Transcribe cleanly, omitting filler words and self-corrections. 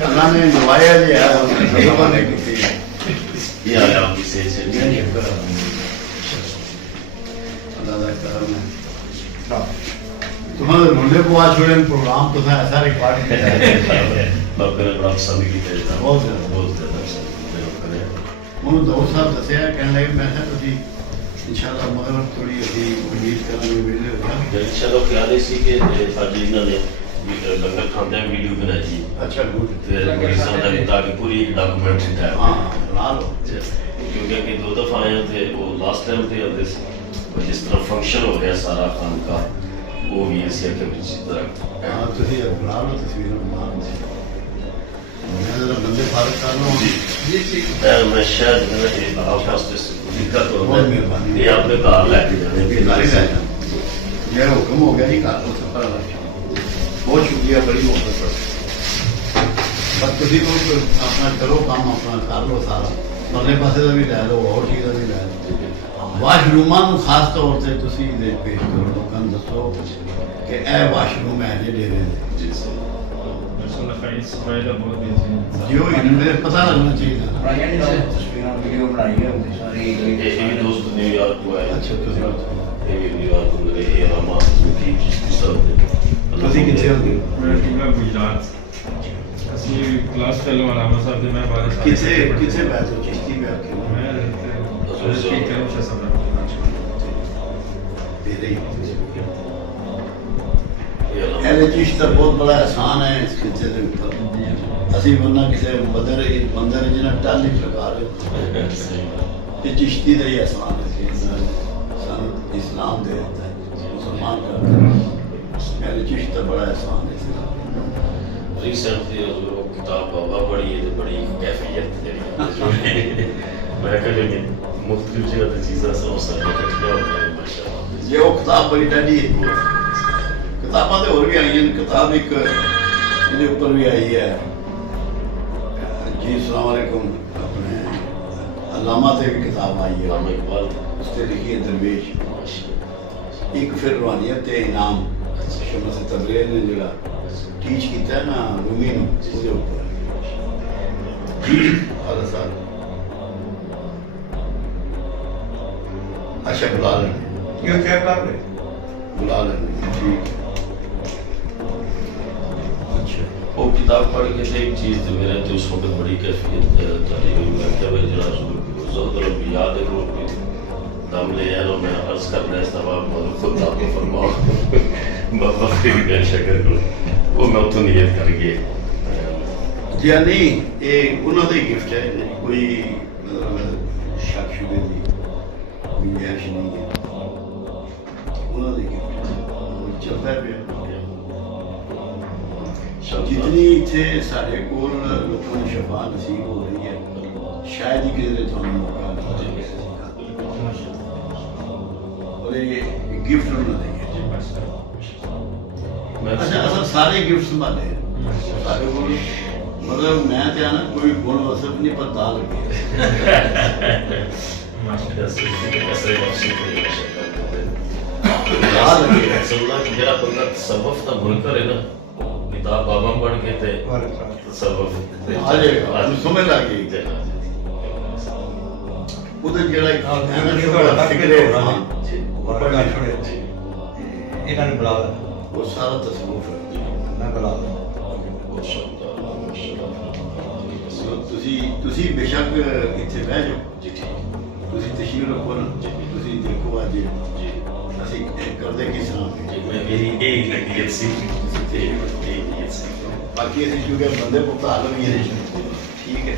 اللہ نے نوایا جی ہے تمہارے روڈے کو آج چھوڑے پروگرام تو ایسا ریکارڈ انہوں دوست صاحب دسیا کہنے لگے میں تھی ان شاء اللہ مگر تھوڑی ابھی امید کرنے میں ویلے ہوگا ان شاء اللہ خیال سی کہ ساری انہوں نے لنگر کھاندے ویڈیو بنائی جی. اچھا گڈ تاکہ پوری ڈاکومنٹری ہے بنا لو کیونکہ کہ 2 دفعہ آئے تھے وہ لاسٹ ٹائم تھے جس طرح فنکشن ہو رہا سارا خان کا وہ بھی اسی کہ اسی طرح ہاں تھی بنا لو تصویر بنا لو میں ذرا بندے فارغ کر لوں میں شاید آپ واسطے دقت ہو بہت مہربانی یہ آپ نے کار لے کے جانے میرا حکم ہو گیا جی کر لو سفر بہت شکریہ بڑی محبت بس تھی اپنا کرو کام اپنا کر لو سارا پرلے پاسے کا بھی لے لو اور چیز کا بھی لے لو واش روماں خاص طور سے تھی پیش کرو لوگوں دسو کہ اے واش روم ہے جی ڈیرے جی وہ میرے پتہ لگنا چاہیے دوست نیو یارک کو ہے اچھا نیو یارک تھی کتنے ہوگی گجرات کلاس فیلو علامہ صاحب نے میں کتنے بیٹھ ہو چشتی پہ آپ کے اہل چشت بہت بڑا احسان ہے اس خطے کے اوپر اسی ورنہ کسی بندر جنہیں ٹل نہیں لگا رہے یہ چشتی کا ہی احسان ہے کہ سن اسلام دے دیتا ہے مسلمان کرتا ہے اہل چشت بڑا احسان ہے ریسنٹلی کتاب بابا پڑھی ہے بڑی کیفیت میں کہ مختلف جگہ چیزیں سب اکٹھیاں ہوتا ہے ماشاءاللہ یہ وہ کتاب بڑی ڈیڈی ہے کتاباں تو اور بھی آئی ہیں کتاب ایک یہ اوپر بھی آئی ہے جی السلام علیکم اپنے علامہ سے بھی کتاب آئی ہے علامہ اقبال اس سے لکھی ہے درویج ایک پھر روحانیت انعام شمس تبلیغ نے جڑا ٹیچ کیتا ہے نا رومی نو اس کے اوپر حضرت صاحب اچھا بلا لیں کیا کیا کر رہے بلا لیں ٹھیک اچھا وہ کتاب پڑھ کے ایک چیز تو میرا تو اس وقت بڑی کیفیت تاری ہوئی میں کہ بھائی جناب زہد یاد ہے لوگ دم لے آئے میں عرض کرنا اس طرح خود آپ کو فرماؤ بفری بھی میں شکر کروں وہ میں اتوں نیت کر گئے جی نہیں یہ انہوں کا ہی گفٹ ہے کوئی مطلب شک شبے کی گنجائش نہیں ہے انہوں کا گفٹ چلتا ہے پہ جتنی اتنے سارے کول لوگوں نے شفا نصیب ہو رہی ہے شاید ہی کسی نے تھوڑا موقع اور یہ گفٹ انہوں نے اچھا اصل سارے گفٹ سنبھالے سارے کو مطلب میں کیا نا کوئی گن وصف نہیں پر دا لگے جڑا بندہ تصوف کا منکر ہے نا کتاب بابا پڑھ کے تے تصوف آ جائے گا سمجھ آ گئی ادھر جڑا فکر عرفان وہ سارا تصوف ہے تسی بے شک اتنے بہ جاؤ تسی تشریف رکھو نا تسی دیکھو اج اسی کردے کس طرح باقی اسی کیونکہ بندے کو تعلق ہی ہے ٹھیک ہے